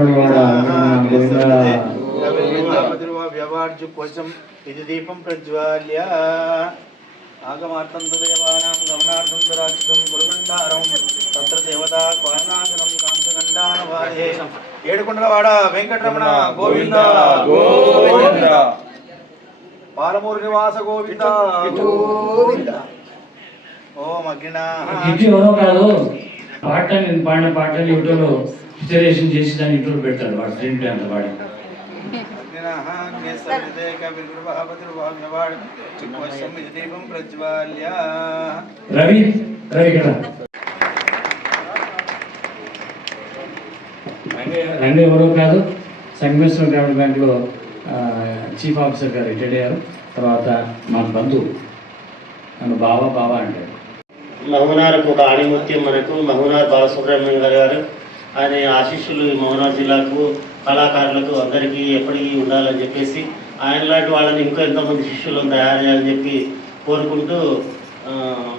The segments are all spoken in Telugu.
ఏడుకొండవాడ వ్యవార్జు కోసం ఇది దీపం ప్రజ్వాల్య ఆగమార్థం దేవానాం గమనార్థం రాజ్యం గురుగంధారం తత్ర దేవతా క్వానాశనం కాంసగండానవాదే ఏడుకొండలవాడ వెంకటరమణ గోవింద గోవింద పాలమూరు నివాస గోవింద గోవింద. ఓం అగ్నినా ఎవరో కాదు పాటలు నేను పాడిన పాటలు యూట్యూబ్లో పిక్చరేషన్ చేసి దాన్ని యూట్యూబ్ పెడతాడు వాడు స్క్రీన్ ప్లే అంత పాడి. రవి రవి ఇక్కడ రండి. ఎవరో కాదు సంగమేశ్వరం గ్రామీణ బ్యాంకులో చీఫ్ ఆఫీసర్గా రిటైర్డ్ అయ్యారు. తర్వాత మా బంధువు నన్ను బావా బావా అంటారు. మహబూనార్కు ఒక ఆణిముత్యం మనకు మహబూనార్ బాలసుబ్రహ్మణ్యం గారు ఆయన ఆశీస్సులు మహబూనార్ జిల్లాకు కళాకారులకు అందరికీ ఎప్పటికీ ఉండాలని చెప్పేసి ఆయన లాంటి వాళ్ళని ఇంకా ఎంతోమంది శిష్యులను తయారు చేయాలని చెప్పి కోరుకుంటూ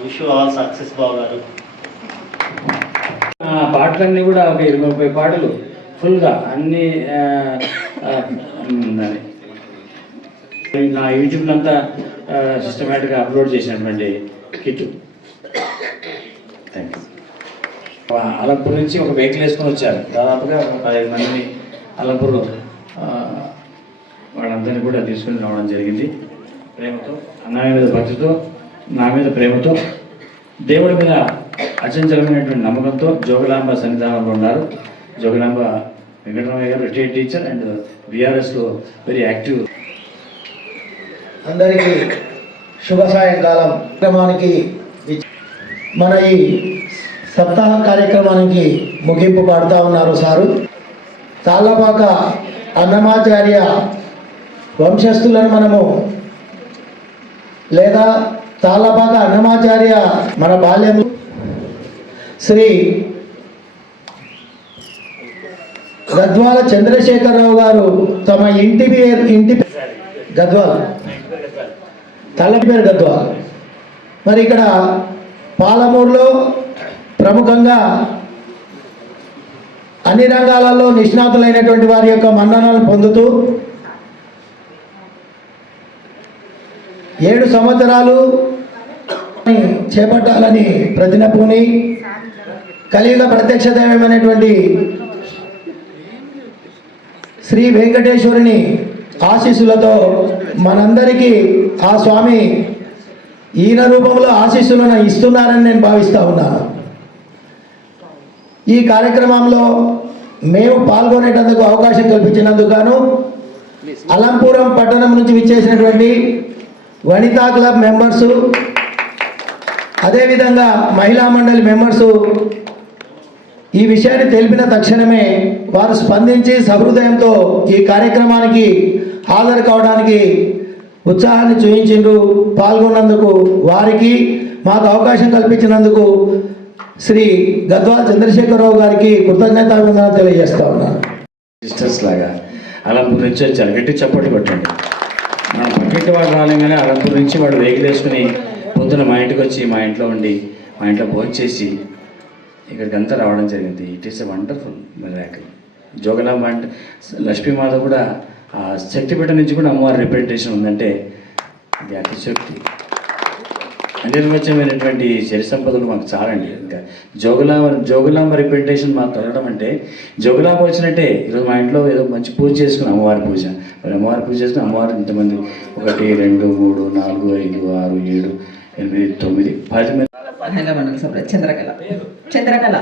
విష్ ఆల్ సక్సెస్ బాబు గారు. పాటలన్నీ కూడా ఒక 20-30 పాటలు ఫుల్గా అన్నీ నా యూట్యూబ్లో అంతా సిస్టమేటిక్గా అప్లోడ్ చేసినటువంటి కిట్. Thank you. అలంపూర్ నుంచి ఒక వెహికల్ వేసుకొని వచ్చారు. దాదాపుగా 15 మందిని అలంపూర్ వాళ్ళందరినీ కూడా తీసుకుని రావడం జరిగింది. ప్రేమతో అన్నయ్య మీద భక్తితో నా మీద ప్రేమతో దేవుడి మీద అచంచలమైనటువంటి నమ్మకంతో జోగులాంబ సన్నిధానంలో ఉన్నారు. జోగులాంబ వెంకటరమయ్య గారు రిటైర్డ్ టీచర్ అండ్ బీఆర్ఎస్లో వెరీ యాక్టివ్. అందరికీ శుభ సాయంకాలం. కార్యక్రమానికి మన ఈ సప్తాహ కార్యక్రమానికి ముగింపు పాడుతూ ఉన్నారు సారు. తాళ్ళపాక అన్నమాచార్య వంశస్థులను మనము లేదా తాళ్ళపాక అన్నమాచార్య మన బాల్యం శ్రీ గద్వాల చంద్రశేఖరరావు గారు తమ ఇంటి గద్వాల తల పేరు గద్వాల. మరి ఇక్కడ పాలమూరులో ప్రముఖంగా అన్ని రంగాలలో నిష్ణాతులైనటువంటి వారి యొక్క మన్ననలను పొందుతూ 7 సంవత్సరాలు చేపట్టాలని ప్రతిన పూని కలియుగ ప్రత్యక్ష దైవమైనటువంటి శ్రీ వెంకటేశ్వరుని ఆశీస్సులతో మనందరికీ ఆ స్వామి ఈయన రూపంలో ఆశీస్సులను ఇస్తున్నారని నేను భావిస్తూ ఉన్నాను. ఈ కార్యక్రమంలో మేము పాల్గొనేటందుకు అవకాశం కల్పించినందుకు గాను అలంపురం పట్టణం నుంచి విచ్చేసినటువంటి వనితా క్లబ్ మెంబర్సు, అదేవిధంగా మహిళా మండలి మెంబర్సు ఈ విషయాన్ని తెలిపిన తక్షణమే వారు స్పందించి సహృదయంతో ఈ కార్యక్రమానికి హాజరు కావడానికి ఉత్సాహాన్ని చూపించిండ్రు. పాల్గొన్నందుకు వారికి మాకు అవకాశం కల్పించినందుకు శ్రీ గద్వాల చంద్రశేఖరరావు గారికి కృతజ్ఞతాభివందనాలు తెలియజేస్తా ఉన్నాను. సిస్టర్స్ లాగా అలంపూర్ నుంచి వచ్చారు. గట్టి చప్పట్లు కొట్టండి. మన పక్కింటి వాడు రాలేగానే అలంపూర్ నుంచి వాడు వెహికల్ వేసుకుని పొద్దున మా ఇంటికి వచ్చి మా ఇంట్లో ఉండి మా ఇంట్లో భోజనం చేసి ఇక్కడికి అంతా రావడం జరిగింది. It is a wonderful miracle. Jogulamba అంటే లక్ష్మీమాధవ్ కూడా ఆ శక్తిపీఠ నుంచి కూడా అమ్మవారి రిప్రజెంటేషన్ ఉందంటే అది అతిశక్తి. అనిర్వచనమైనటువంటి శరీర సంపదలు మాకు చాలండి. ఇంకా జోగులాంబ రిప్రజెంటేషన్ మాకు తొలగడం అంటే జోగులాంబ వచ్చినట్టే. ఈరోజు మా ఇంట్లో ఏదో మంచి పూజ చేసుకుని అమ్మవారి పూజ, మరి అమ్మవారి పూజ చేసుకుని అమ్మవారు ఇంతమంది 1 2 3 4 5 6 7 8 9 10 మంది మహిళా మండలి సభ్యులు చంద్రకళ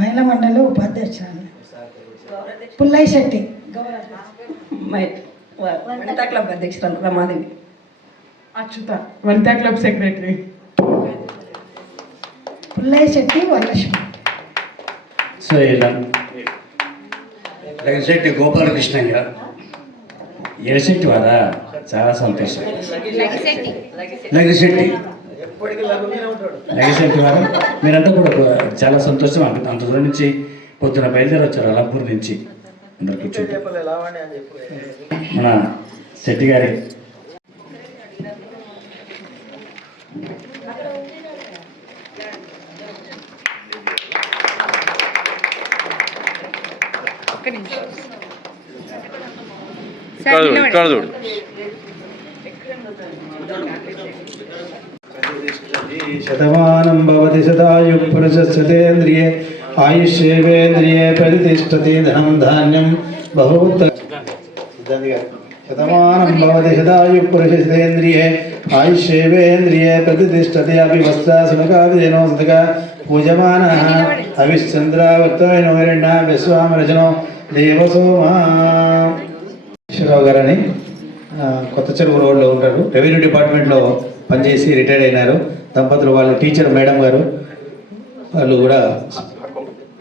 మహిళా మండలి ఉపాధ్యక్షురాలు పుల్లయ్య శెట్టి, వనితా క్లబ్ అధ్యక్షురాలు Ramadevi, Achyuta Vanitha club secretary, Pullaiah Setty Varalakshmi. So ఇలా లగశెట్టి గోపాలకృష్ణయ్య ఎరశెట్టి వారా, చాలా సంతోషం. లగశెట్టి వారు మీరంతా కూడా చాలా సంతోషం. అంత దూరం నుంచి పొద్దున బయలుదేరి వచ్చారు అలంపూర్ నుంచి. అందరు కూర్చోండి. మన శెట్టి గారి ఇక్కడ చూడు శతమానం భవతి శతాయు పురుషేంద్రియే ఆయుష్యేవేంద్రియే ప్రతిష్టతి ధనం ధాన్యం బహూత శతమానం భవతి శతాయు పురుషేంద్రియే ఆయుష్యేవేంద్రియే ప్రతిష్టతి అపి వస్త్రాసునకావిదేనో సదగా పూజమానః అవిశ్చంద్రావర్తైనో హిరణ్యా విశ్వామరచనో దేవసోమా. ఈశ్వరరావు గారని కొత్త చెరువు రోడ్లో ఉంటారు. రెవెన్యూ డిపార్ట్మెంట్లో పనిచేసి రిటైర్డ్ అయినారు. దంపతులు వాళ్ళు టీచర్ మేడం గారు వాళ్ళు కూడా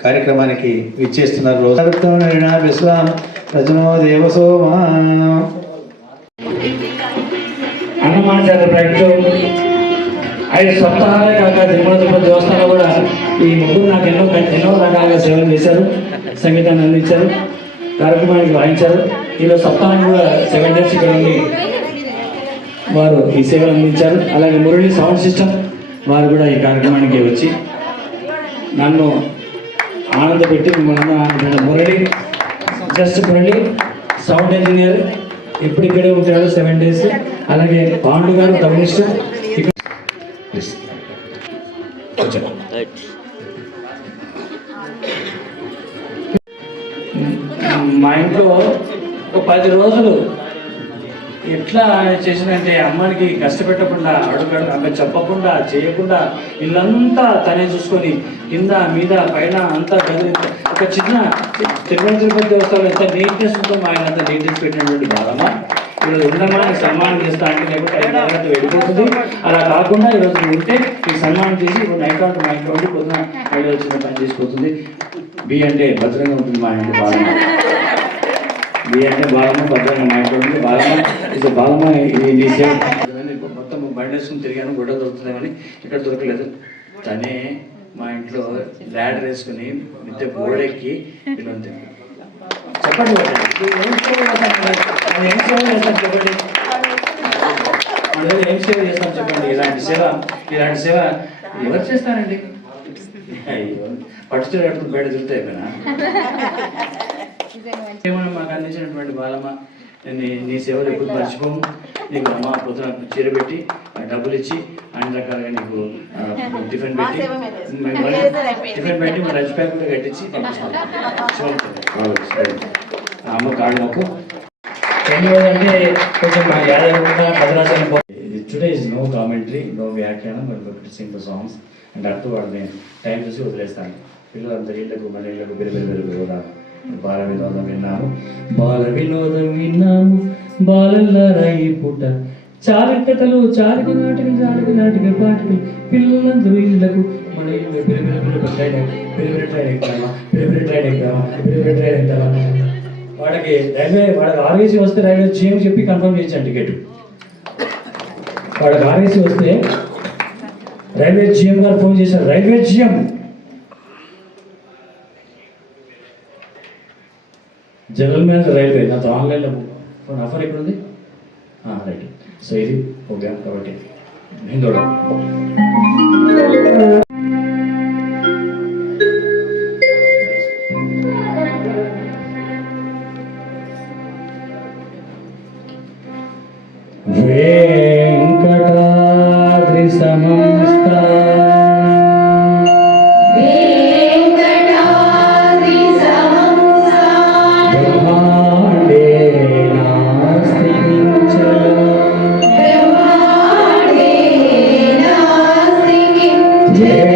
కార్యక్రమానికి విచ్చేస్తున్నారు. రోజు విశ్వాం రజనో దేవసోమా. అన్నమాన జాతర ప్రాజెక్టు 5 సప్తాహాలే కాక తిరుమల తిరుపతి దేవస్థానం కూడా ఈ ముగ్గురు నాకు ఎన్నో రకాలుగా సేవలు చేశారు, సంగీతాన్ని అందించారు, కార్యక్రమానికి వాయించారు. ఈరోజు సప్తాహాన్ని కూడా 7 days ఇక్కడ ఉండి వారు ఈ సేవలు అందించారు. అలాగే మురళి సౌండ్ సిస్టమ్ వారు కూడా ఈ కార్యక్రమానికి వచ్చి నన్ను ఆనందపెట్టి మిమ్మల్ని ఆనందపెట్టిన మురళి సౌండ్ ఇంజనీర్ ఇప్పుడు ఇక్కడే ఉంటాడు 7 days. అలాగే పాండు గారు కమ్యూనిస్ట్. మా ఇంట్లో ఒక 10 రోజులు ఎట్లా చేసిందంటే అమ్మానికి కష్టపెట్టకుండా అక్కడ చెప్పకుండా చేయకుండా ఇల్లంతా తనే చూసుకొని కింద మీద పైన అంతా ఒక చిన్న తిరుపతి దేవస్థానం ఎంత నీట్నెస్ ఉంటుందో ఆయన అంతా నీట్నెస్ పెట్టినటువంటి బాధమ్మ ఈరోజు ఉండమా సన్మానం చేస్తా అంటే లేకపోతే వెళ్ళిపోతుంది. అలా కాకుండా ఈరోజు ఉంటే ఈ సన్మానం చేసి ఇప్పుడు నైట్ అవుట్ మా ఇంట్లో ఉండి పొద్దున బయట వచ్చిన పని చేసిపోతుంది. బి అంటే భద్రంగా ఉంటుంది మా ఇంటి బాధమ్మ. బి అంటే బాలమ్మ భద్రంగా మా ఇంట్లో ఉంటుంది. బాలమ్మ ఇది నీ సేవ మొత్తం బండి వేసుకుని తిరిగాను, గుడ్డ దొరుకుతుందేమని ఇక్కడ దొరకలేదు. తనే మా ఇంట్లో ల్యాడర్ వేసుకుని మిద్దె గోడెక్కి ఇలా చెప్పండి ఏం సేవ చేస్తాం చెప్పండి, ఏం సేవ చేస్తాం చెప్పండి. ఇలాంటి సేవ ఎవరు చేస్తారండి? పట్టుచీర కట్టుకుని బయట తిరుగుతా అయిపోయినా ఏమన్నా మాకు అందించినటువంటి బాలమ్మ నీ సేవలు ఎప్పుడు మర్చిపోము. నీకు అమ్మ పొద్దున చీర పెట్టి డబ్బులు ఇచ్చి అన్ని రకాలుగా నీకు టిఫిన్ పెట్టి మన లంచ్ బ్యాగ్ కూడా కట్టించి అమ్మ కాళ్ళు మాకు అంటే కొంచెం మా Yadav Bhadrachalam. Today is no commentary, no వ్యాఖ్యానం, but sing the songs and అటు వాళ్ళు నేను టైం చూసి వదిలేస్తాను. పిల్లలందరూ ఇళ్ళకు మన ఇళ్ళకు బెరుబెరు బాల వినోదం విన్నాము బాలల్లారా ఈ పూట చాలి కథలు చాలిక నాటిక పాటలు పిల్లలందరూ ఇళ్ళకు మన ఇల్లు ట్రైన్ ఎక్కుతామా వాడికి ఆర్ఏసీ వస్తే రైల్వే జిఎం చెప్పి కన్ఫర్మ్ చేయించాను టికెట్. వాడికి ఆర్ఏసీ వస్తే రైల్వే జిఎం గారు ఫోన్ చేశారు. Railway GM general manager railway నాతో ఆన్లైన్లో ఫోన్ ఆఫర్ ఎక్కడ ఉంది రైట్. సో ఇది ఓకే కాబట్టి హిందోడా వెంకటాద్రి సమస్తా Yeah.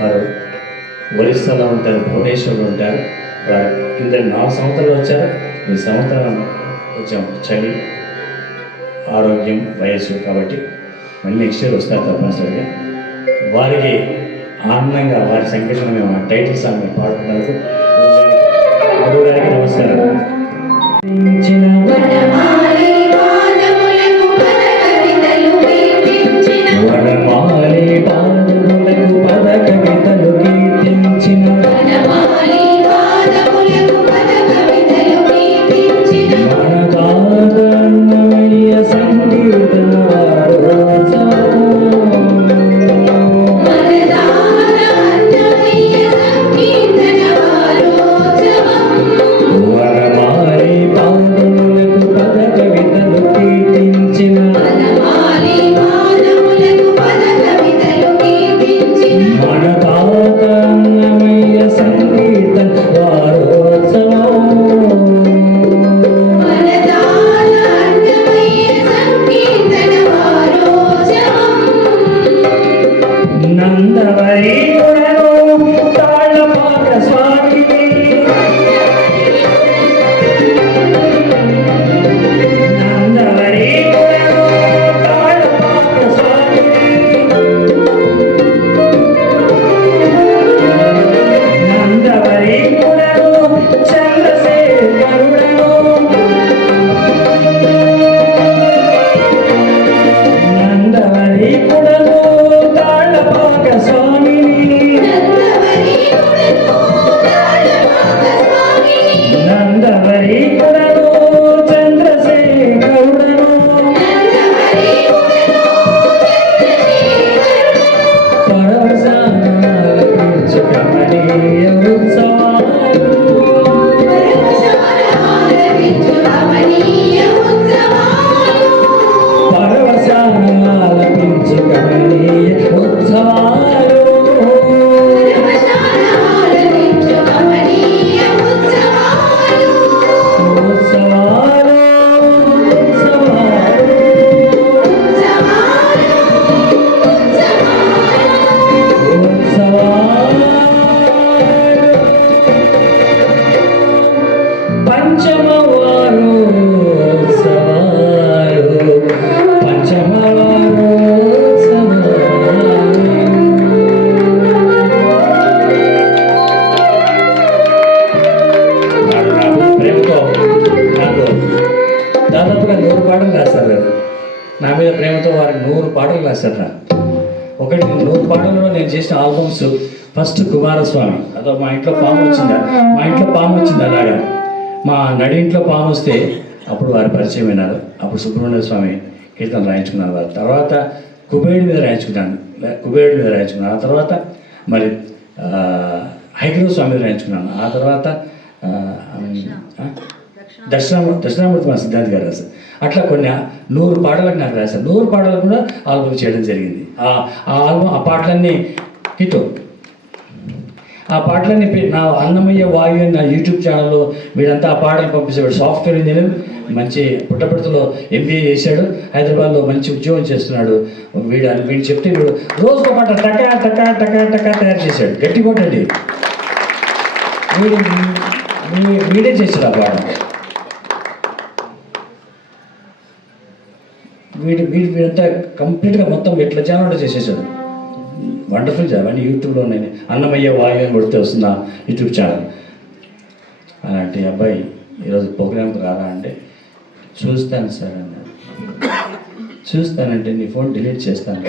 వారు ఒరిస్సాలో ఉంటారు, భువనేశ్వర్లో ఉంటారు. వారు కింద 4 సంవత్సరాలు వచ్చారు. ఈ సంవత్సరం వచ్చాం. చలి, ఆరోగ్యం, వయస్సు కాబట్టి మళ్ళీ నెక్స్ట్ ఇయర్ వస్తారు తప్పనిసరిగా. వారికి ఆనందంగా వారి సంకీర్తన మేము టైటిల్ సాంగ్ పాడుతున్నందుకు గురువు గారికి నమస్కారం. వనమాలి పాదములకు పద కవితలు కీర్తించిన మనదాదన్నమయ్య సంకీర్తన వనమాలి పాదములకు పద కవితలు కీర్తించిన మనదాదన్నమయ్య సంకీర్తన వారోత్సవం నందవరి గుణను తాళపాక స్వామి నందవరి గుణను తాళపాక స్వామి నందవరి గుణను చంద్రశేఖరుడను నందవరి గుణను తాళపాక స్వామిని నందవరి గుణను చంద్రశేఖరుడను పరవశానీయ ఉత్సవాలు పరవశానాలపించుకమనీయ ఉత్సవాలు ఉత్సవాలు ఉత్సవాలు పంచమవారోత్సవాలు ప్రేమతో నాకు దాదాపుగా 100 పాటలు రాస్తారు. నా మీద ప్రేమతో వారికి 100 పాటలు రాశారు. ఒకటి 100 పాటలలో నేను చేసిన ఆల్బమ్స్ ఫస్ట్ కుమారస్వామి. అదో మా ఇంట్లో పాము వచ్చింది అలాగా. మా నడింట్లో పాము వస్తే అప్పుడు వారు పరిచయం అయినారు. అప్పుడు సుబ్రహ్మణ్య స్వామి కీర్తన రాయించుకున్నారు వారు. తర్వాత కుబేరుడి మీద రాయించుకున్నాను. ఆ తర్వాత మరి హైగ్రవ స్వామి మీద రాయించుకున్నాను. ఆ తర్వాత దక్షిణామూర్తి మా సిద్ధాంత్ గారు రాశారు. అట్లా కొన్ని 100 పాటలకు నాకు రాశారు. 100 పాటలకు కూడా ఆల్బమ్ చేయడం జరిగింది. ఆ ఆల్బమ్ ఆ పాటలన్నీ హిట్. ఆ పాటలన్నీ నా అన్నమయ్య వాయు అని నా యూట్యూబ్ ఛానల్లో వీడంతా ఆ పాటలు పంపించేవాడు. సాఫ్ట్వేర్ ఇంజనీర్, మంచి పుట్టపర్తిలో MBA చేశాడు. హైదరాబాద్లో మంచి ఉద్యోగం చేస్తున్నాడు. వీడు చెప్తే వీడు రోజుకో పాట టకా టకా టకా టకా తయారు చేశాడు. గట్టి కొట్టండి. వీడే చేశాడు ఆ పాట. వీడంతా కంప్లీట్గా మొత్తం ఎట్లా ఛానల్ చేసేసాడు. Wonderful job. అని యూట్యూబ్లో ఉన్నాయి. అన్నమయ్య వాయు అని కొడితే వస్తున్న యూట్యూబ్ ఛానల్. అలాంటి అబ్బాయి ఈరోజు ప్రోగ్రామ్కి రారా అంటే చూస్తాను సార్ అన్నాడు. చూస్తానంటే నీ ఫోన్ డిలీట్ చేస్తాను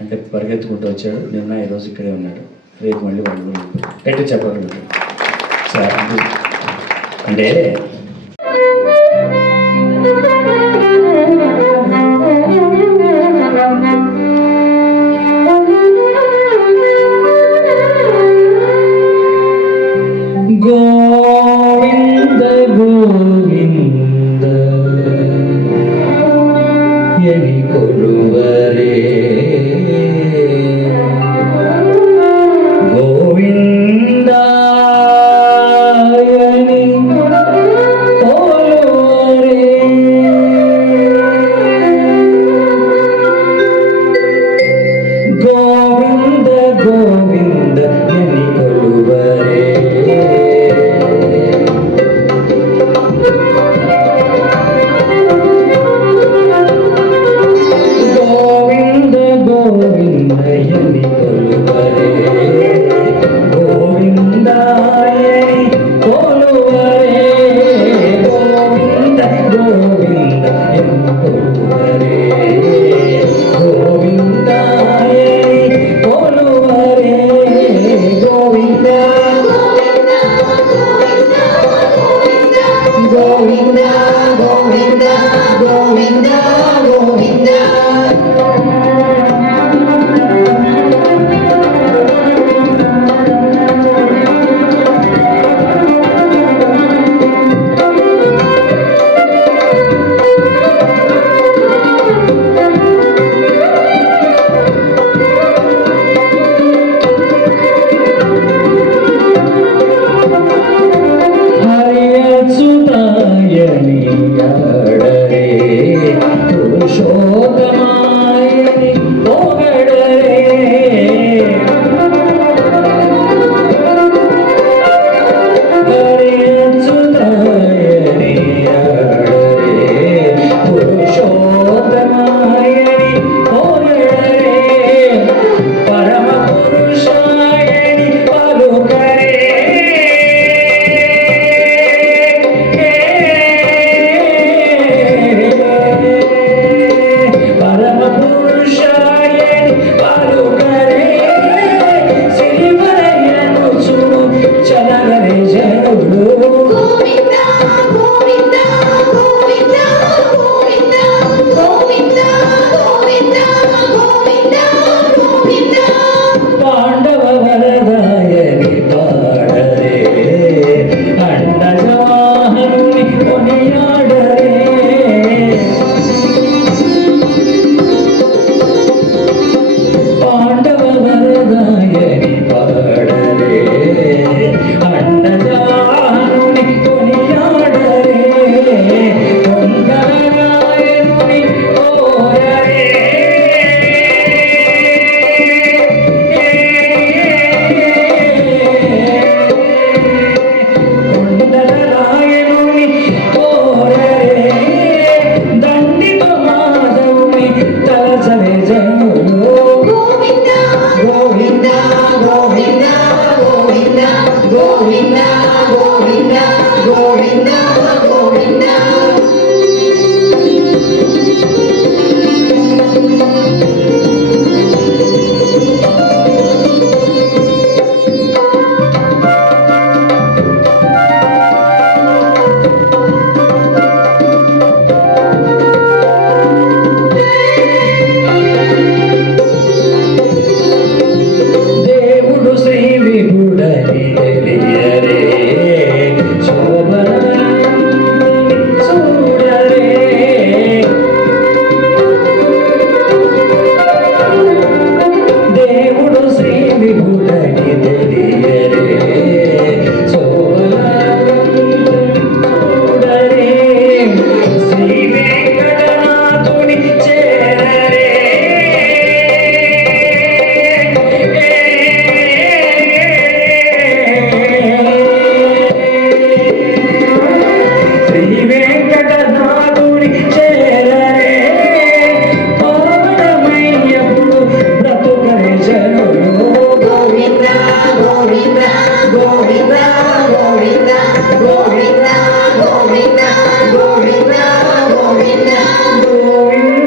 అంటే పరిగెత్తుకుంటూ వచ్చాడు. నిన్న ఈరోజు ఇక్కడే ఉన్నాడు. రేపు మళ్ళీ వాళ్ళు గట్టి చెప్పాలి సార్ అంటే గోవింద గోవింద ఎని కొలువరే గోవింద ఎని గోవింద గోవింద గోవింద గోవింద గోవింద గోవింద దేవుడు శ్రీ విభుడని తెలియరే శోభన చూడరే దేవుడు శ్రీ విభుడని తెలియరే శోభన చూడరే శ్రీ వెంకటనాథుని చేరరే శ్రీ వెంకటనాథుని చేరరే పావనమయ్యప్పుడు బ్రతుకరే జనులు గోవింద గోవింద గోవింద గోవింద గోవింద గోవింద గోవింద గోవింద గోవింద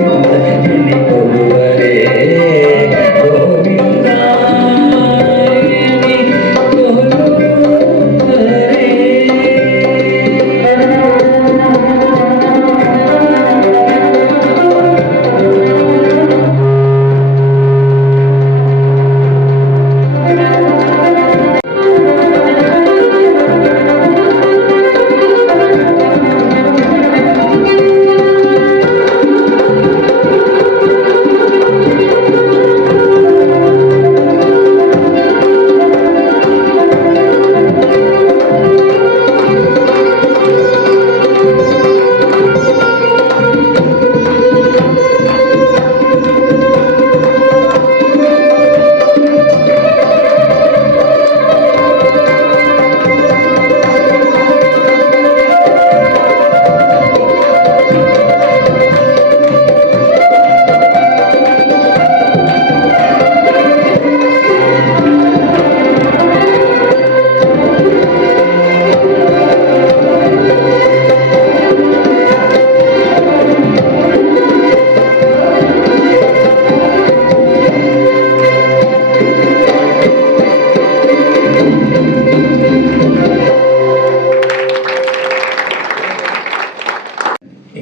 గోవింద ఎన్ని కొలువరే గోవింద ఎన్ని కొలువరే.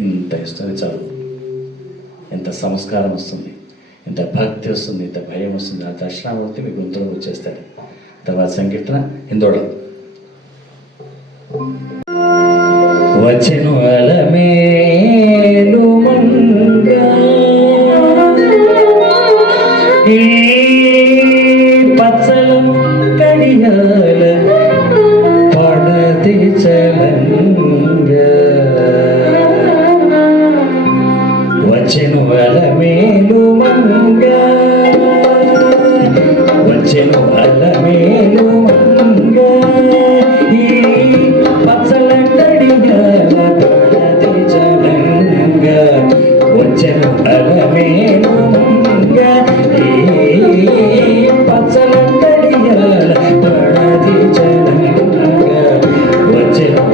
ఇంత ఇస్తుంది చాలు. ఎంత సంస్కారం వస్తుంది, ఎంత భక్తి వస్తుంది, ఎంత భయం వస్తుంది. ఆ దక్షిణామూర్తి మీ గొంతులో వచ్చేస్తాడు. తర్వాత సంకీర్తన హిందోళం. వచ్చెను అలమేలు మంగా ఈ పచ్చల కడియాల పడతి చలంగా వచ్చెను అలమేలు మంగా వచ్చెను అలమేలు మంగా ఈ పచ్చల కడియాల పడతి చలంగా వచ్చెను అలమేలు మంగా ఈ పచ్చల కడియాల పడతి చలంగా వచ్చెను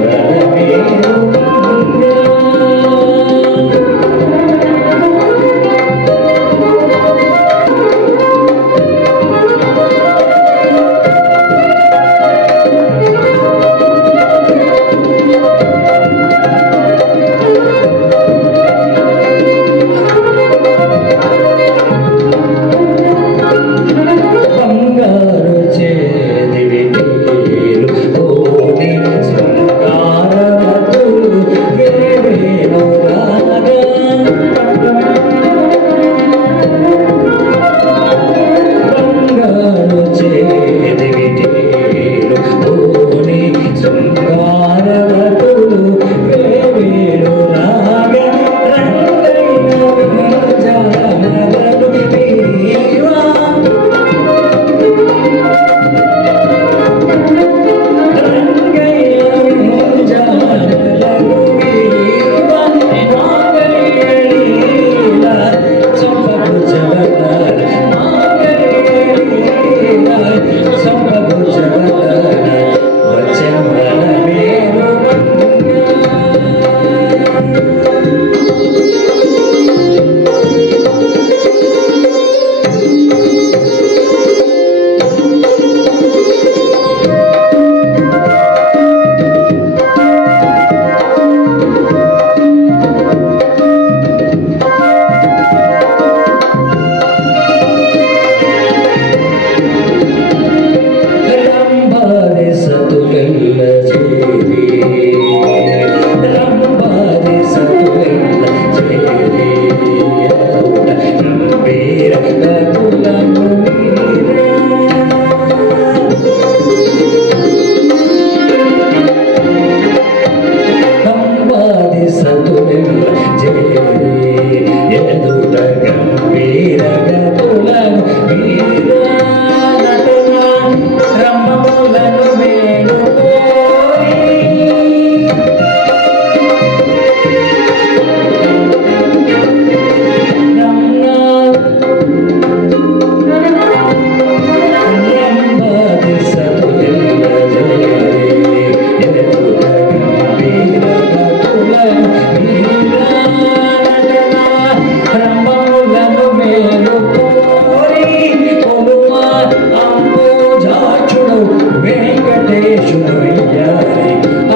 అంబోజాక్షుడు వెంకటేశుడు వెయ్యాలి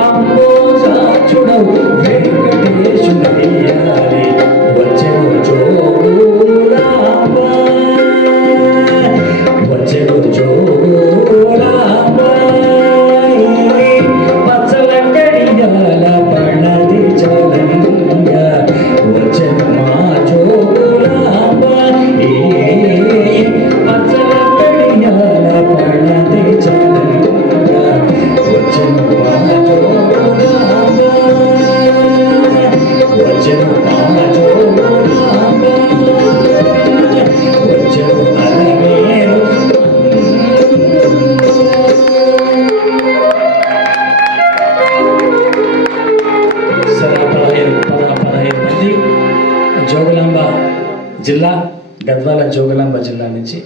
అంబోజాక్షుడు వెంకటేశుడు వెయ్యాలి వచ్చెను జోడు రామ వచ్చెను జోడు రామ పచ్చలంగడియాల పణది చలంగ వచ్చెను మా జోడు రామ పచ్చలంగడియాల పణది చలంగ వచ్చెను మా జోడు రామ వచ్చెను మా జోడు రామ వచ్చెను అలమేలు సరే 15 మంది జోగులాంబ జిల్లా గద్వాల జోగులాంబ జిల్లా నుంచి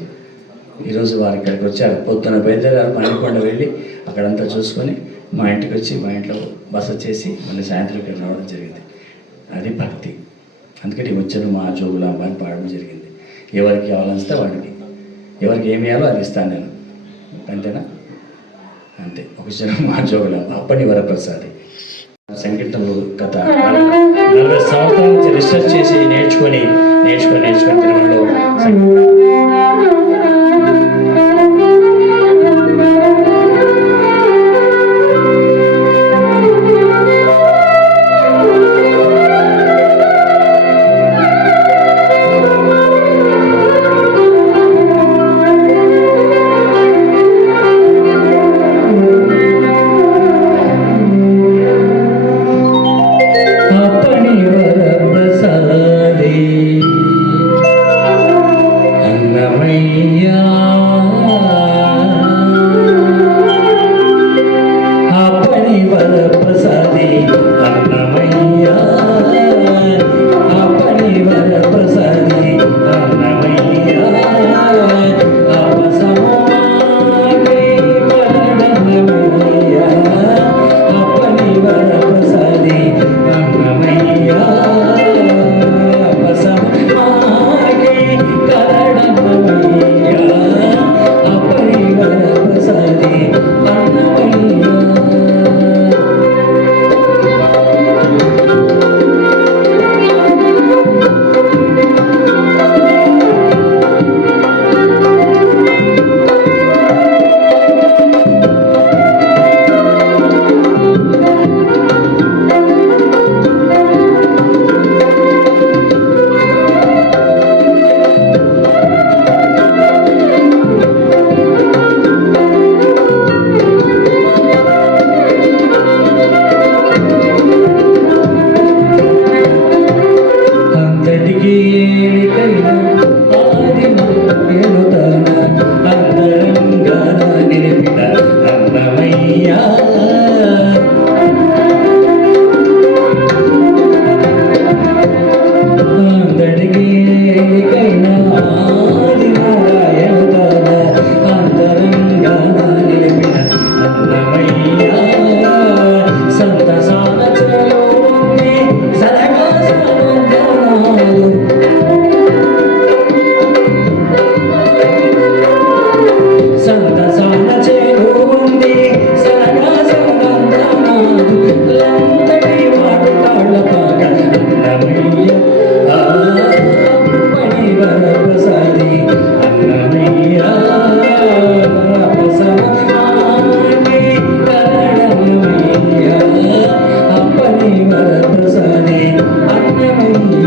ఈరోజు వారు ఇక్కడికి వచ్చారు. పొద్దున బయలుదేరారు, మణికొండ వెళ్ళి అక్కడంతా చూసుకొని మా ఇంటికి వచ్చి మా ఇంట్లో బస చేసి మళ్ళీ సాయంత్రం ఇక్కడ రావడం జరిగింది. అది భక్తి. అందుకని వచ్చాను మా జోగులాంబ అని పాడడం జరిగింది. ఎవరికి కావాలనిస్తే వాడికి, ఎవరికి ఏమి ఇవ్వాలో అది ఇస్తాను నేను, అంతేనా? అంతే. ఒక జనం మా జోగులాంబ అప్పటి వరప్రసాది. సంకీర్తనలు గత 40 సంవత్సరాల నుంచి రీసెర్చ్ చేసి నేర్చుకొని తిరుమలలో అప్పని వరప్రసాది అన్నమయ్యా అప్పని వరప్రసాది అన్నమయ్యా అప్పని వరప్రసాది అన్నమయ్యా అపసమాగే వరదన్నమయ్యా అప్పని వరప్రసాది అన్నమయ్యా అపసమాగే కరణమయ్యా అప్పని వరప్రసాది అన్నమయ్యా. అంతటికి ఏలికైన ఆదిను ఏలుతాన అంతరంగా నిలిపిన అన్నమయ్యా అంతటికి ఏలికైన ఆదిను ఏలుతాన అంతరంగా నిలిపిన అన్నమయ్యా సంతసాన చలోని సరగా సమంగనాలు సంతసాన చేరుంది సరగా సమంగనాలు లంతటి వాడు కాళ్ళ పాక అన్నమయ్య అప్పని వరప్రసాది అన్నమయ్య అపసమాగే కరణమయ్య అప్పని వరప్రసాది అన్నమయ్య.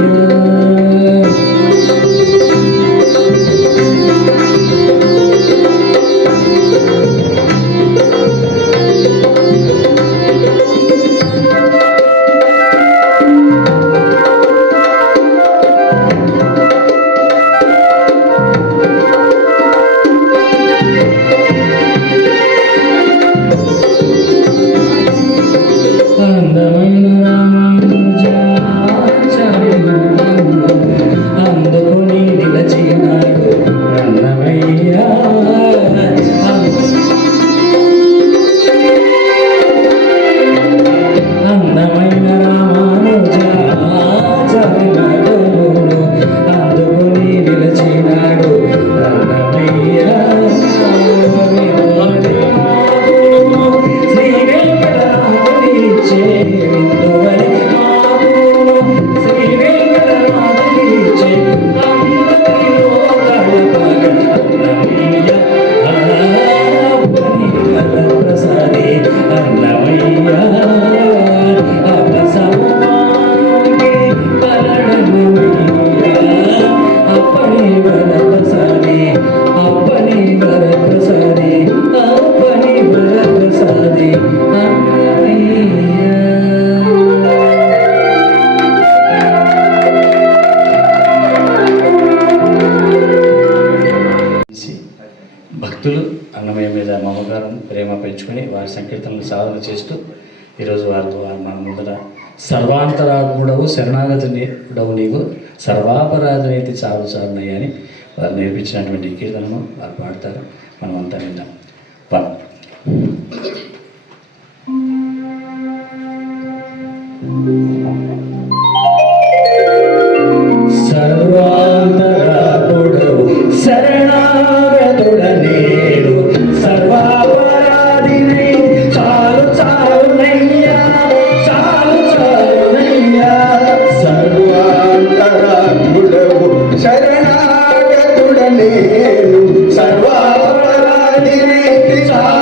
వరప్రసాది అప్పని వరప్రసాది అన్నమయ్య. భక్తులు అన్నమయ్య మీద మమకారం ప్రేమ పెంచుకొని వారి సంకీర్తనలు సాధన చేస్తూ ఈరోజు వారితో మన ముందర సర్వాంతరాత్ముడవు శరణాగతుడవు నీవు సర్వాపరాధనైతే చాలు చాలునయ్య అని వారు నేర్పించినటువంటి ఈ కీర్తనను వారు పాడతారు. మనం అంతా విందాం. సర్వాంతరాత్ముడవు శరణాగతుడ నేను సర్వాపరాధిని చాలు చాలునయ్యా చాలు చాలునయ్యా. సర్వాంతరాత్ముడవు శరణాగతుడ నేను సర్వాపరాధిని చాలు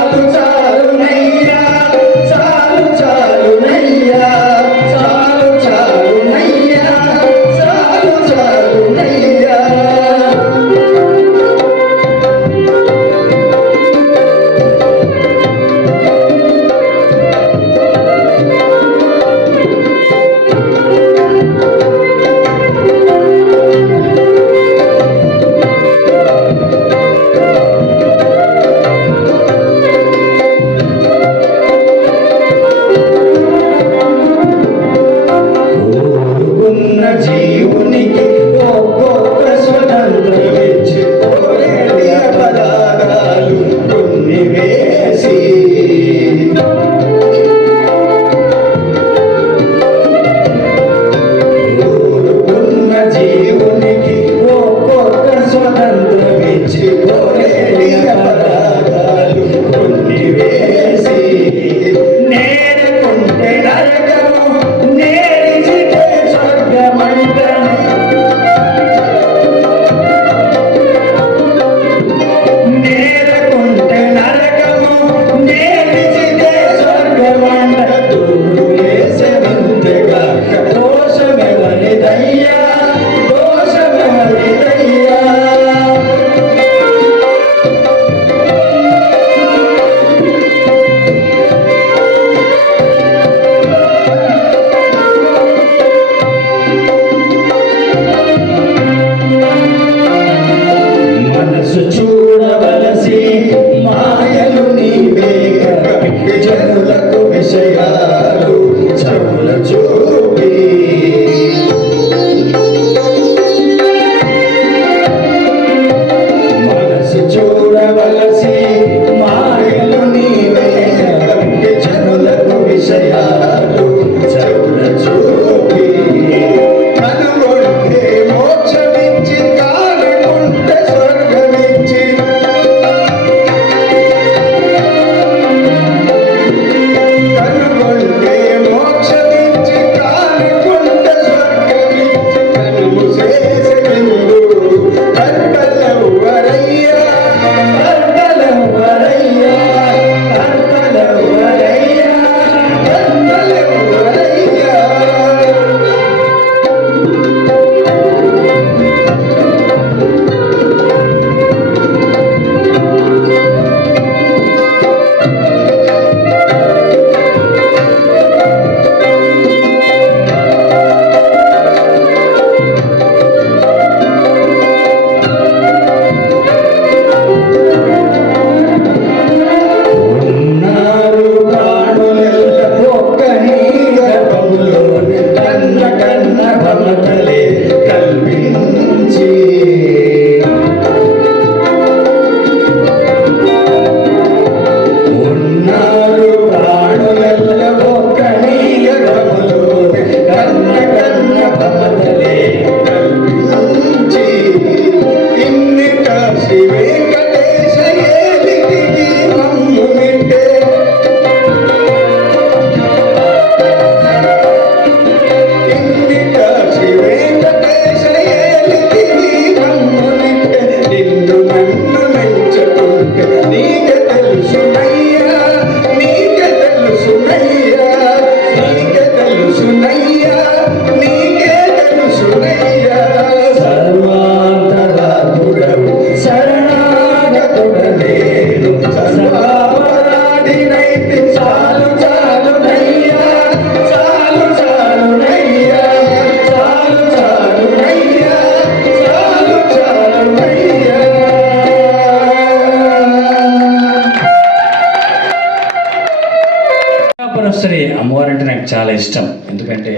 కనకాపరస్థరి అమ్మవారంటే నాకు చాలా ఇష్టం. ఎందుకంటే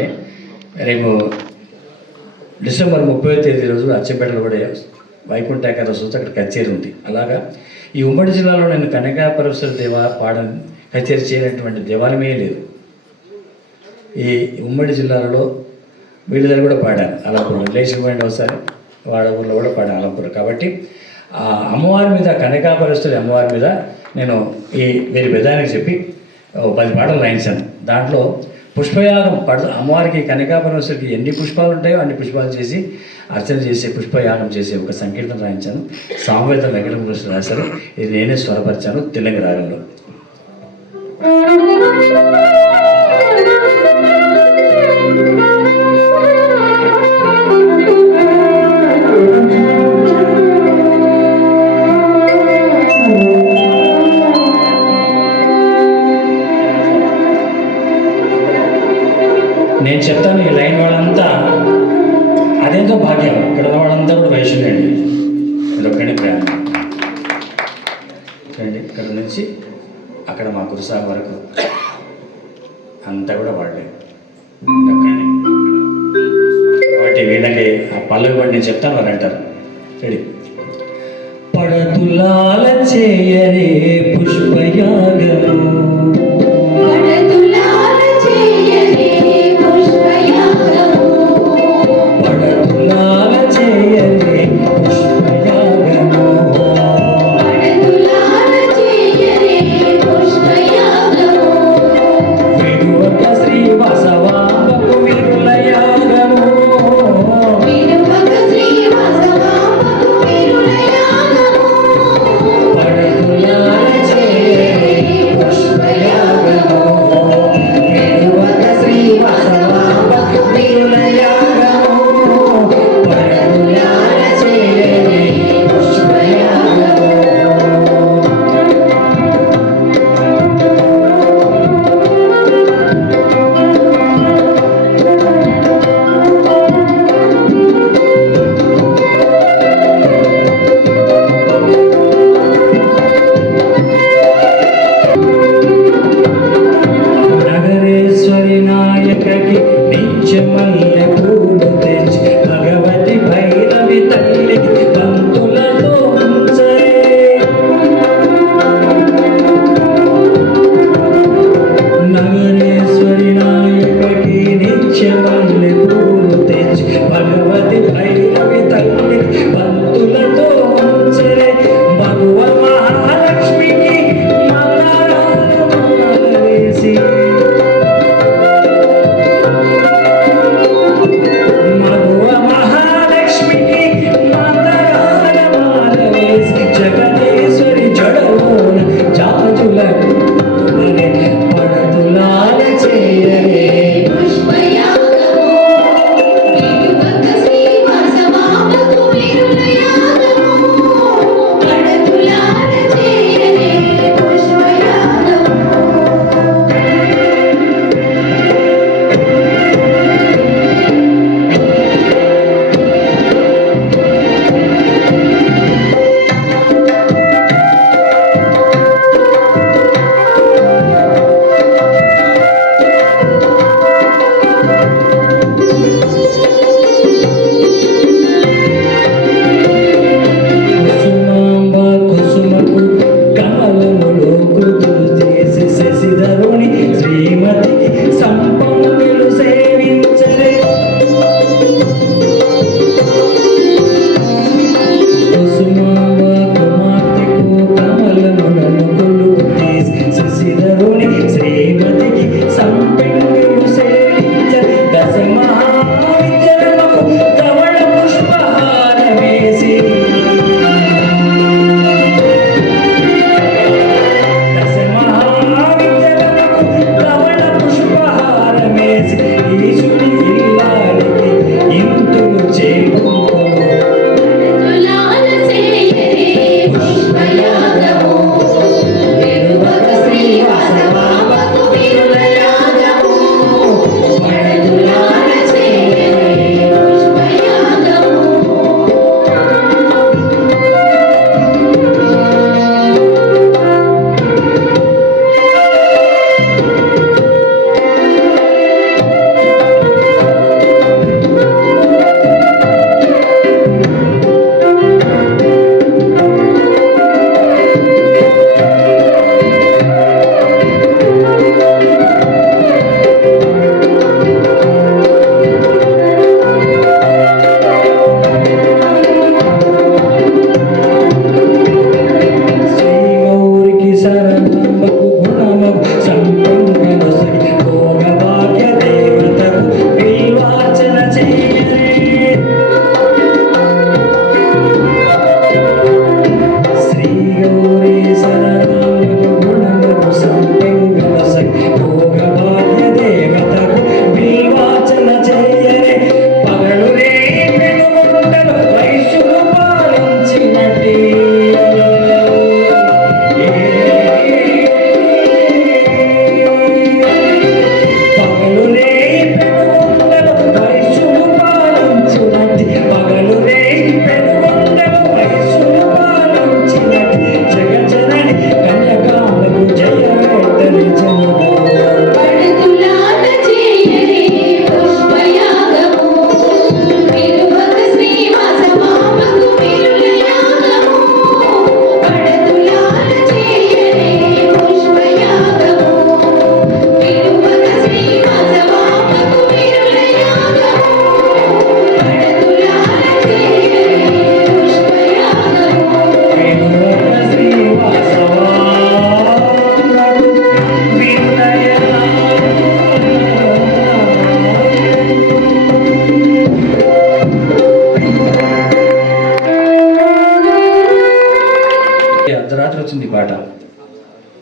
రేపు డిసెంబర్ 30వ తేదీ రోజు అచ్చంపేటలో కూడా వైకుంఠ ఏకాదశి రోజు అక్కడ కచేరీ ఉంది. అలాగా ఈ ఉమ్మడి జిల్లాలో నేను కనకాపరస్థరి కచేరీ చేయనటువంటి దేవాలయమే లేదు. ఈ ఉమ్మడి జిల్లాలలో వీళ్ళ దగ్గర కూడా పాడాను. అలంపూర్ రిలేషన్ పాయింట్ ఒకసారి వాడ ఊళ్ళో కూడా పాడాను అలంపూర్. కాబట్టి ఆ అమ్మవారి మీద, కనకాపరస్థరి అమ్మవారి మీద నేను ఈ వీరి విధానికి చెప్పి 10 పాటలు రాయించాను. దాంట్లో పుష్పయాగం అమ్మవారికి కనకాపరమేశ్వరికి ఎన్ని పుష్పాలు ఉంటాయో అన్ని పుష్పాలు చేసి అర్చన చేసే పుష్పయాగం చేసే ఒక సంకీర్తన రాయించాను. సామవేద వెంకటేశ్వర రాశారు. ఇది నేనే స్వరపరిచాను తెలంగాణ రాగంలో. నేను చెప్తాను, ఈ లైన్ వాళ్ళంతా అదేంతో భాగ్యం. ఇక్కడ ఉన్న వాళ్ళంతా కూడా వైష్ణవులండి. ఇదొక్కడే ప్రేమ. ఇక్కడ నుంచి అక్కడ మా కురుసాగు వరకు అంతా కూడా వాళ్ళే. కాబట్టి వీళ్ళకి ఆ పల్లవి కూడా నేను చెప్తాను, వాళ్ళు అంటారు. రెడీ. పడతులాల చేయరే పుష్పయాగము, పుష్పయాగము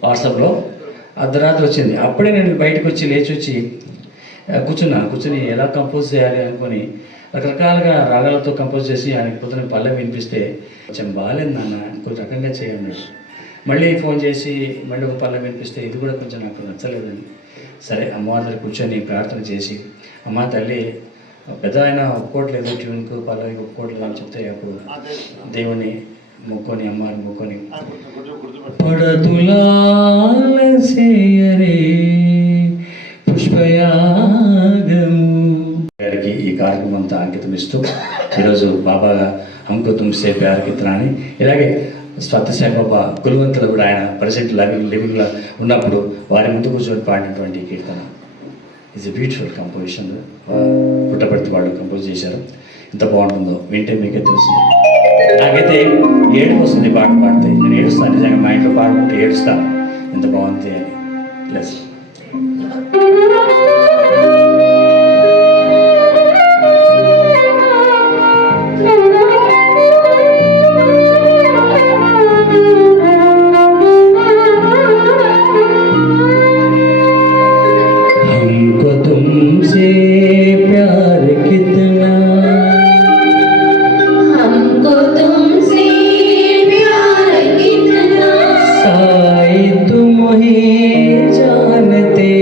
వాట్సాప్లో. అర్ధరాత్రి వచ్చింది. అప్పుడే నేను బయటకు వచ్చి లేచి వచ్చి కూర్చుని ఎలా కంపోజ్ చేయాలి అనుకొని రకరకాలుగా రాగాలతో కంపోజ్ చేసి ఆయనకి పొద్దున పల్లె వినిపిస్తే కొంచెం బాగాలేదు నాన్న, ఇంకొక రకంగా చేయండి. మళ్ళీ ఫోన్ చేసి మళ్ళీ ఒక పల్లె వినిపిస్తే ఇది కూడా కొంచెం నాకు నచ్చలేదని, సరే అమ్మవారి దగ్గర కూర్చొని ప్రార్థన చేసి, అమ్మ తల్లి పెద్ద ఆయన ఒప్పుకోవట్లేదు, ట్యూన్కు పల్లవికి ఒప్పుకోవట్లేదు అని చెప్తే అప్పుడు దేవుని మొక్కొని అమ్మవారిని మొక్కొని పడతులాలసేయరే పుష్పయాగము గారికి ఈ కార్యక్రమం అంతా అంకితం ఇస్తూ ఈరోజు బాబా హంకు తుమ్సే ప్యార్ కిత్నా అని, ఇలాగే సత్యసాయి బాబా కులవంతులు కూడా ఆయన ప్రెసెంట్ లివింగ్లో ఉన్నప్పుడు వారి ముందు కూర్చొని పాడినటువంటి కీర్తన is a beautiful composition. Puttaparthi వాళ్ళు కంపోజ్ చేశారు. ఎంత బాగుంటుందో వింటే మీకే తెలుస్తుంది. నాకైతే ఏడుపు వస్తుంది పాట పాడితే. నేను ఏడుస్తాను, నిజంగా మా ఇంట్లో పాడుకుంటే ఏడుస్తాను, ఎంత బాగుంది అని. ప్లస్ हमको तुमसे प्यार कितना, हमको तुमसे प्यार कितना, शायद तुम ही जानते,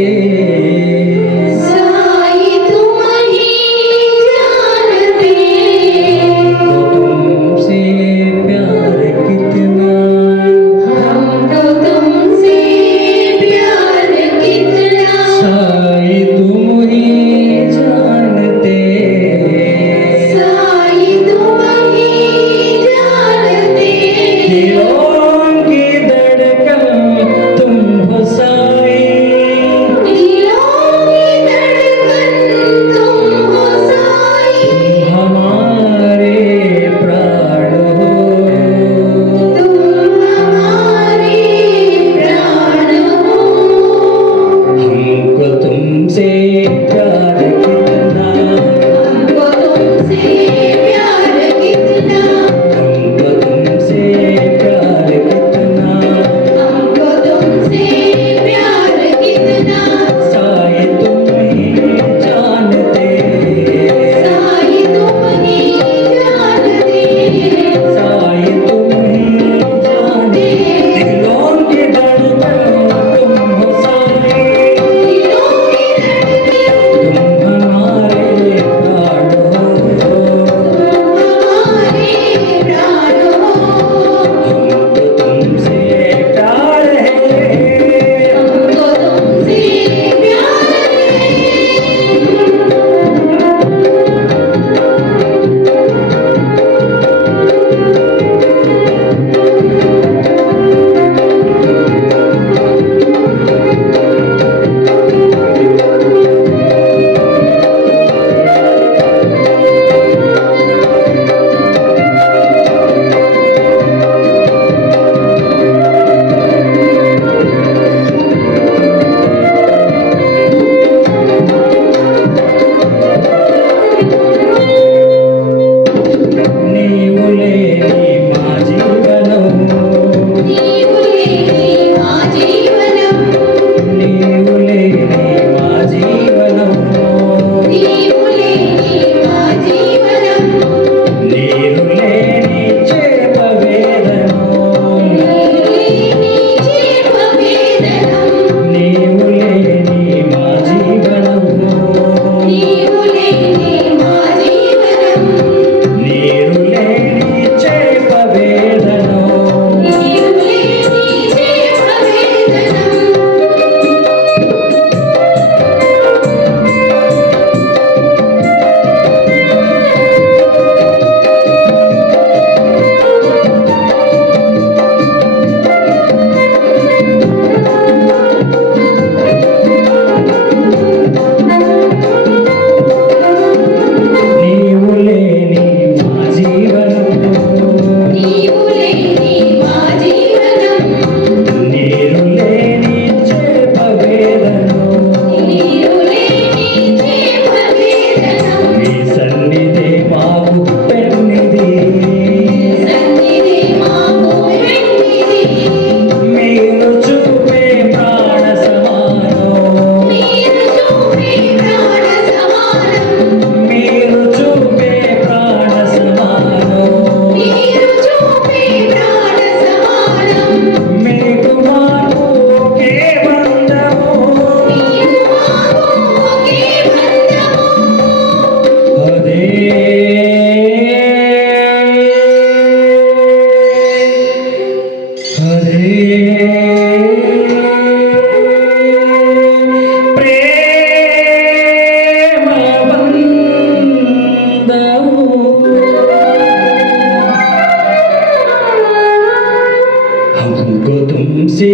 हमको तुमसे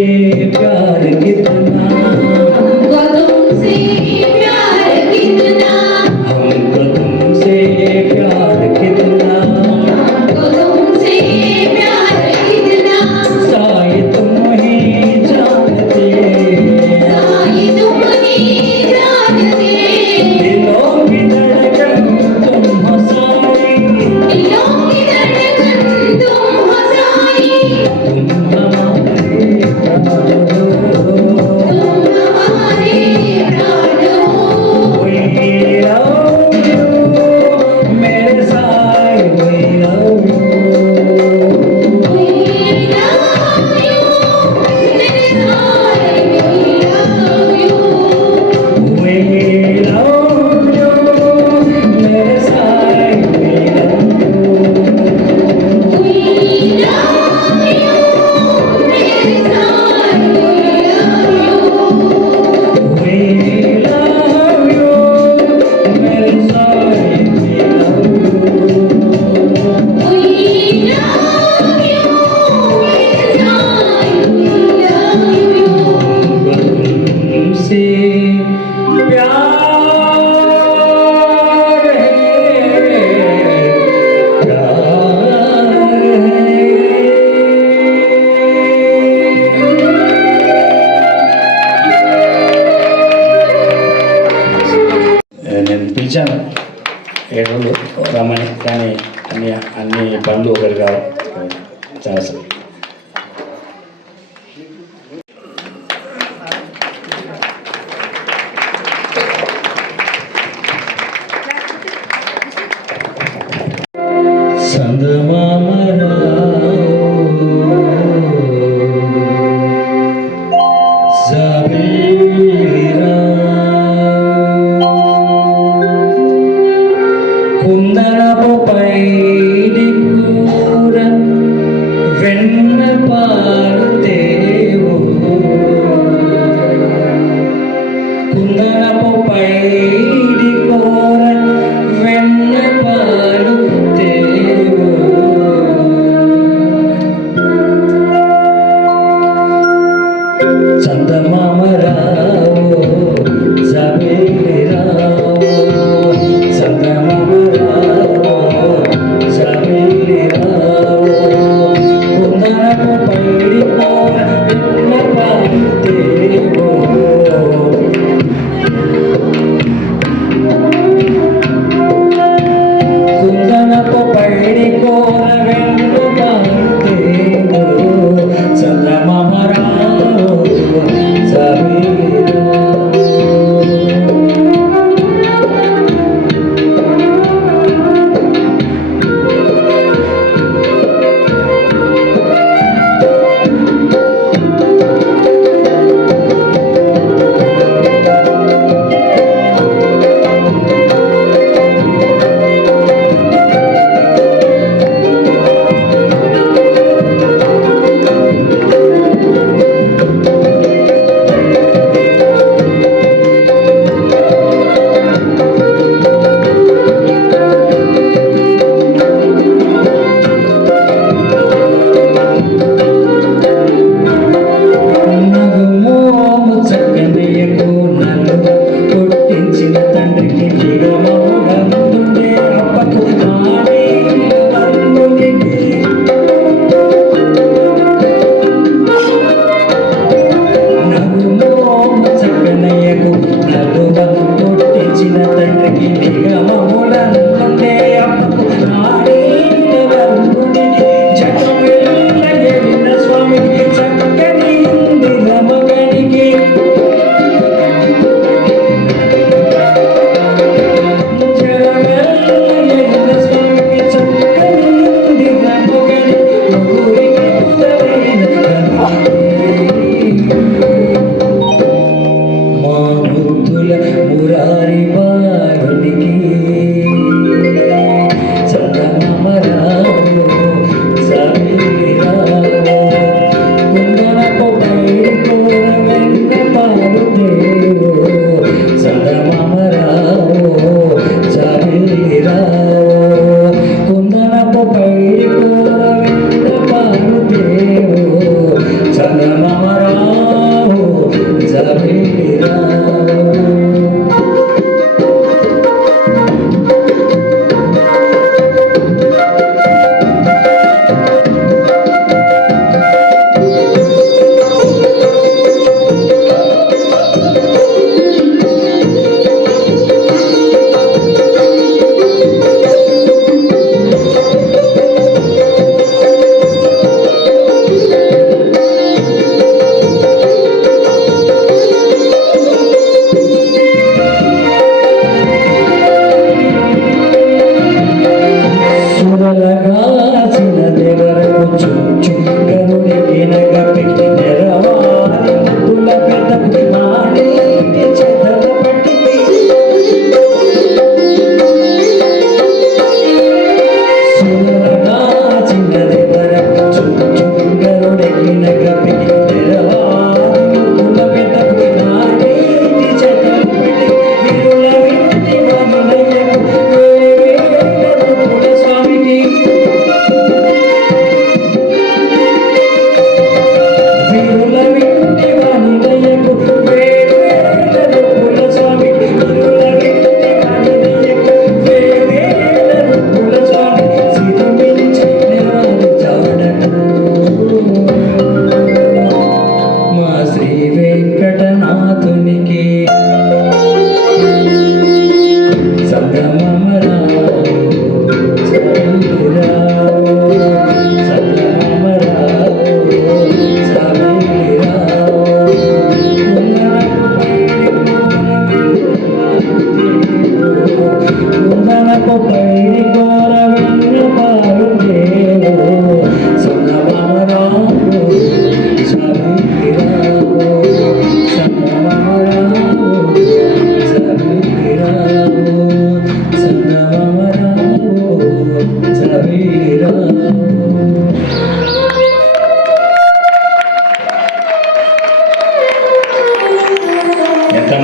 प्यार कितना, हमको तुमसे प्यार कितना, हमको तुमसे प्यार कितना, हमको तुमसे प्यार कितना, शायद तुम ही जानते, शायद तुम नहीं जानते, दिलों की धड़कन तुम हो सारी, दिलों की धड़कन तुम हो सारी, तुम हमारे प्राण हो, तुम हमारे प्राण हो। We love you, मेरे साए we love you, We love you, मेरे सारे we love you, we love you, मेरे साए we love you. we love you, मेरे सारे we love you. We love you, मेरे साए we love you. We love you, मेरे सारे we love you. तुमसे प्यार है, నేను పిలిచాను 7 రోజులు రమ్మని, కానీ అన్ని పనులు ఒకరు కావు చాలా సార్. కుందనపు పైడి కూర వెన్న పాలు తేవు, కుందనపు పైడి కూర వెన్న పాలు తేవు, చందమామ రావు జాబిలి రావు, చందమామ రావు జాబిలి రావు, కుందనపు పైడి కూర వెన్న పాలు తేవు, కుందనపు పైడి కూర వెన్న పాలు తేవు, చందమామ రావు జాబిలి రావు.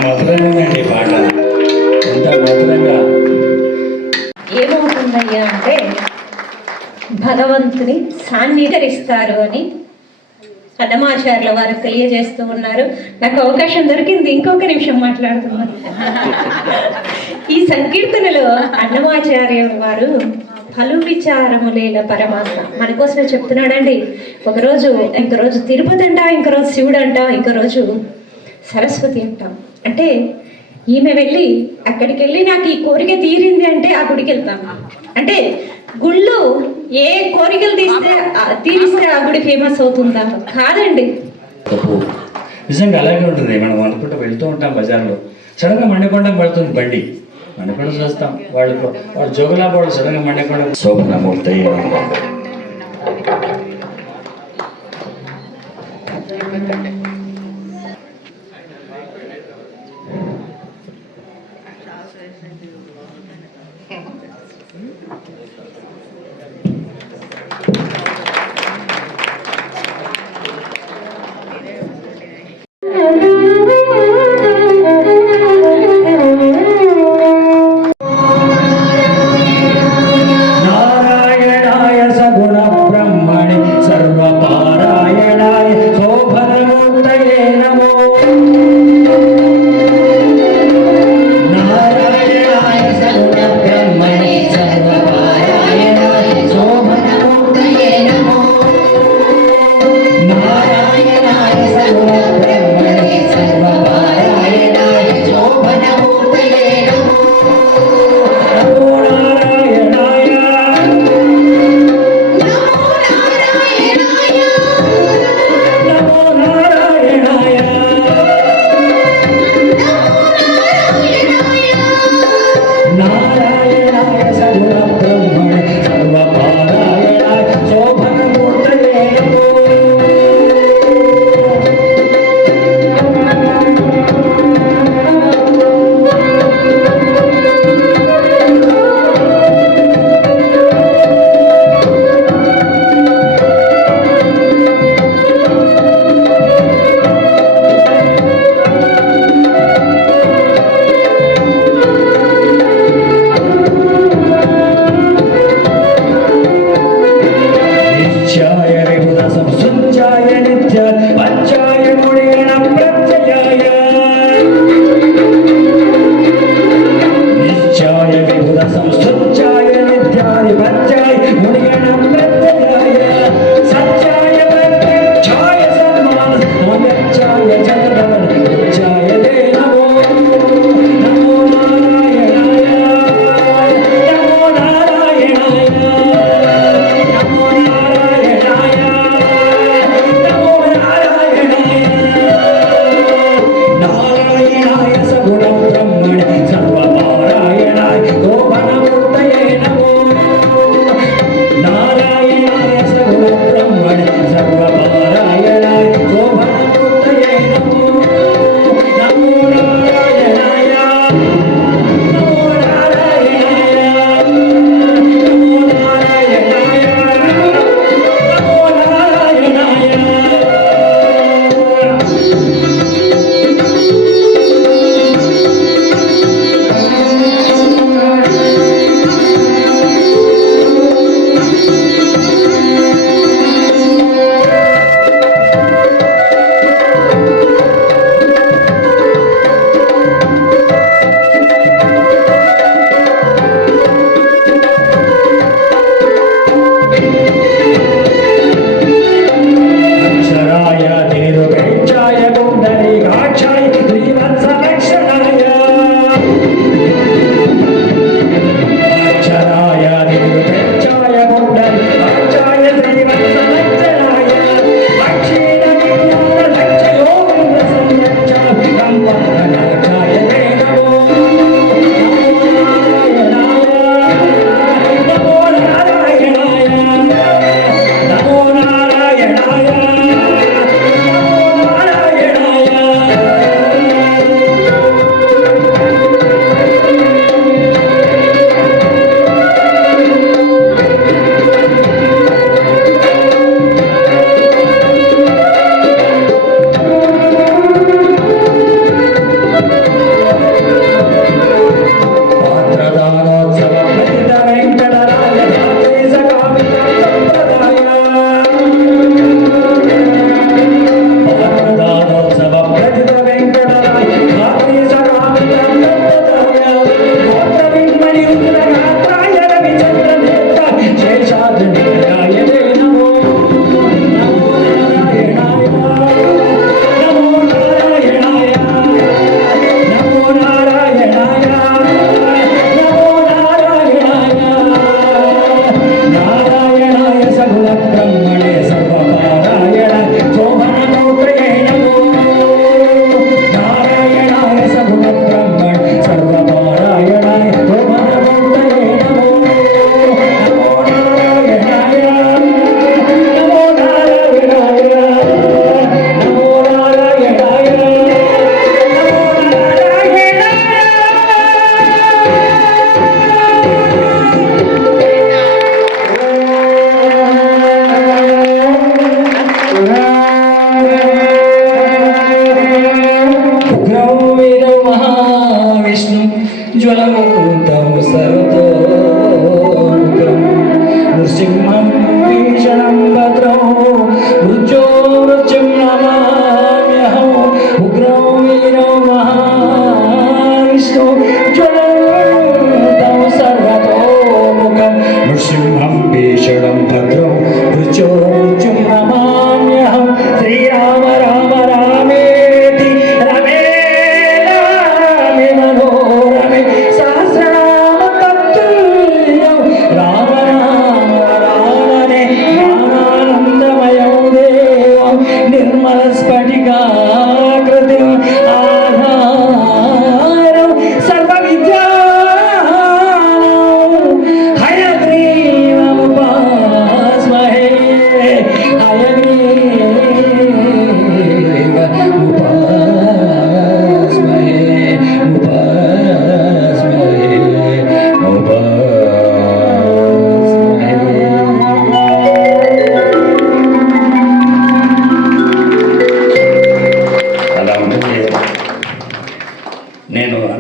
మధురంగా ఉందండి పాట, ఎంత మధురంగా. ఏమవుతుందయ్యా అంటే భగవంతుని సాన్నిధరిస్తారు అని అన్నమాచార్యుల వారు తెలియజేస్తూ ఉన్నారు. నాకు అవకాశం దొరికింది, ఇంకొక నిమిషం మాట్లాడుతున్నాను. ఈ సంకీర్తనలో అన్నమాచార్యుల వారు పలు విచారములేల పరమాత్మ మన కోసమే చెప్తున్నాడండి. ఒకరోజు ఇంకరోజు తిరుపతి అంట, ఇంకరోజు శివుడు అంట, ఇంకరోజు సరస్వతి అంటాం. అంటే ఈమె వెళ్ళి అక్కడికి వెళ్ళి నాకు ఈ కోరిక తీరింది అంటే ఆ గుడికి వెళ్తాం. అంటే గుళ్ళు ఏ కోరికలు తీరిస్తే ఆ గుడి ఫేమస్ అవుతుందా? కాదండి. తప్పు నిజంగా అలాగే ఉంటుంది. మనం అనుకుంటూ వెళ్తూ ఉంటాం బజార్లో, సడన్గా మండకొండ పడుతుంది బండి, మండకొండ చూస్తాం. వాళ్ళు జోగులాంబ వాళ్ళు సడన్గా మండకొండ శోభనమూర్తి నారాయణాయ సగుణ బ్రహ్మణి సర్వపారాయణాయ శోభనమూర్తయే నమో. నారాయణాయ సగుణ బ్రహ్మణి సర్వపారాయణాయ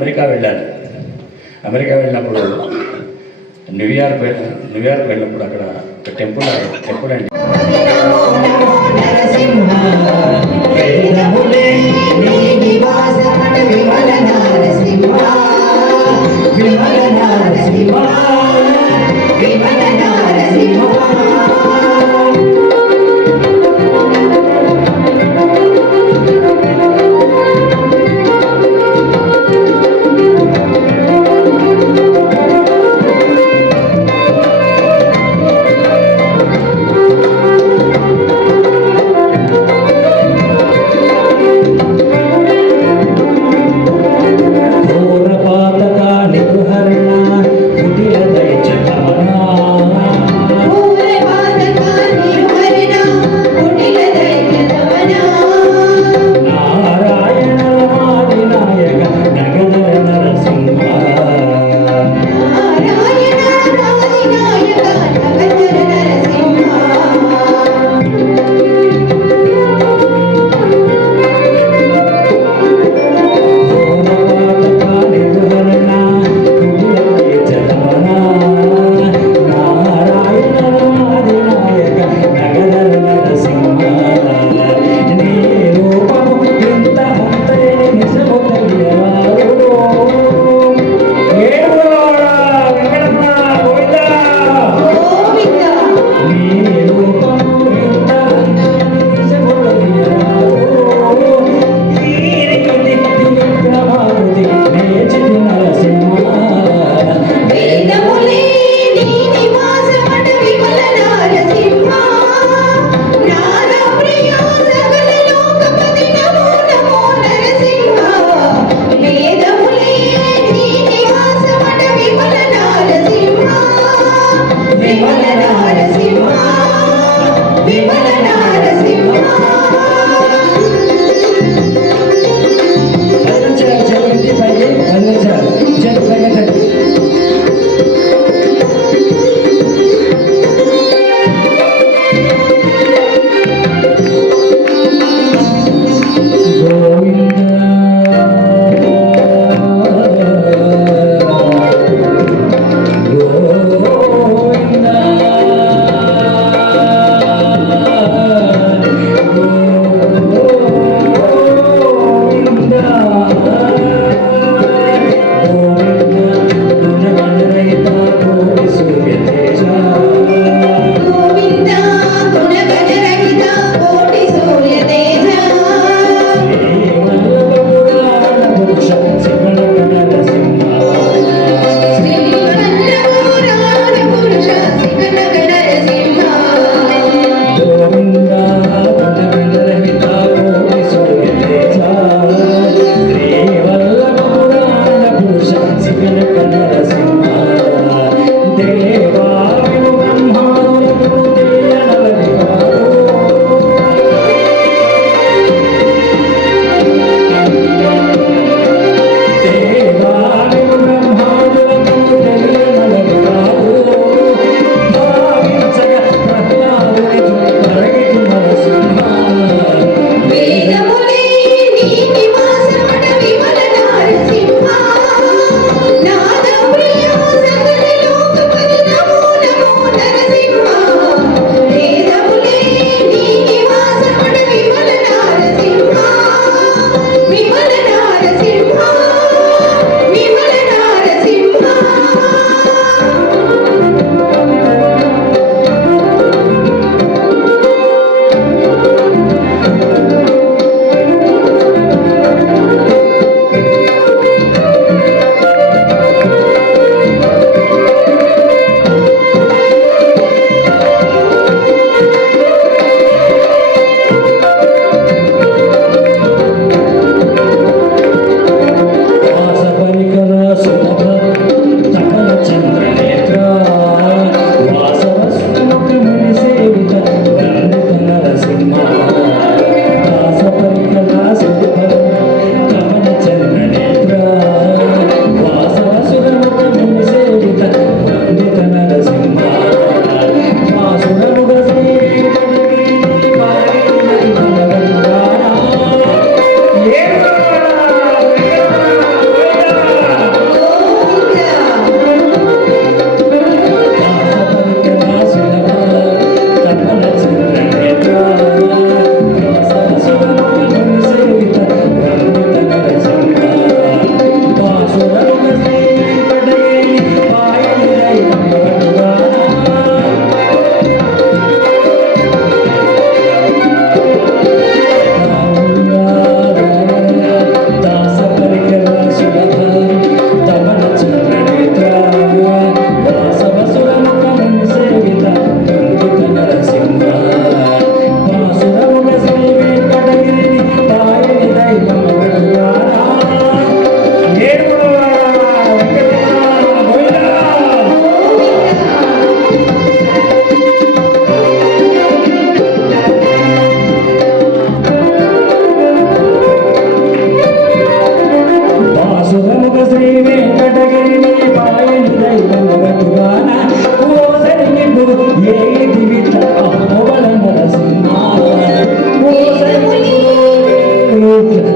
అమెరికా వెళ్ళాను. అమెరికా వెళ్ళినప్పుడు న్యూయార్క్ వెళ్ళినప్పుడు అక్కడ ఒక టెంపుల్ అండి.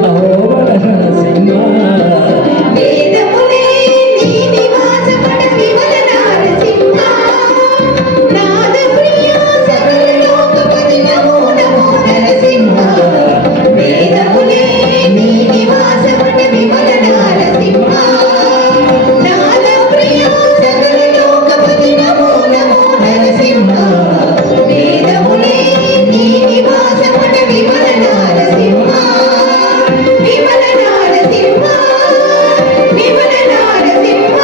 అహోబల నరసింహ వేదములే నీ నివాసమట విమల నారసింహ నాద ప్రియ సకల లోకపతి నమో నమో నరసింహ వేదములే నీ నివాసమట విమల నారసింహ నాద ప్రియ సకల లోకపతి నమో నమో నరసింహ వేదములే నీ నివాసమట విమల నారసింహ విమల నారసింహ విమల నారసింహ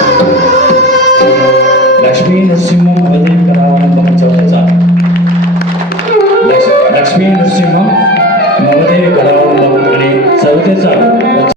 లక్ష్మీ నరసింహం అవధీకరావలంబం చవచ లక్ష్మీ నరసింహం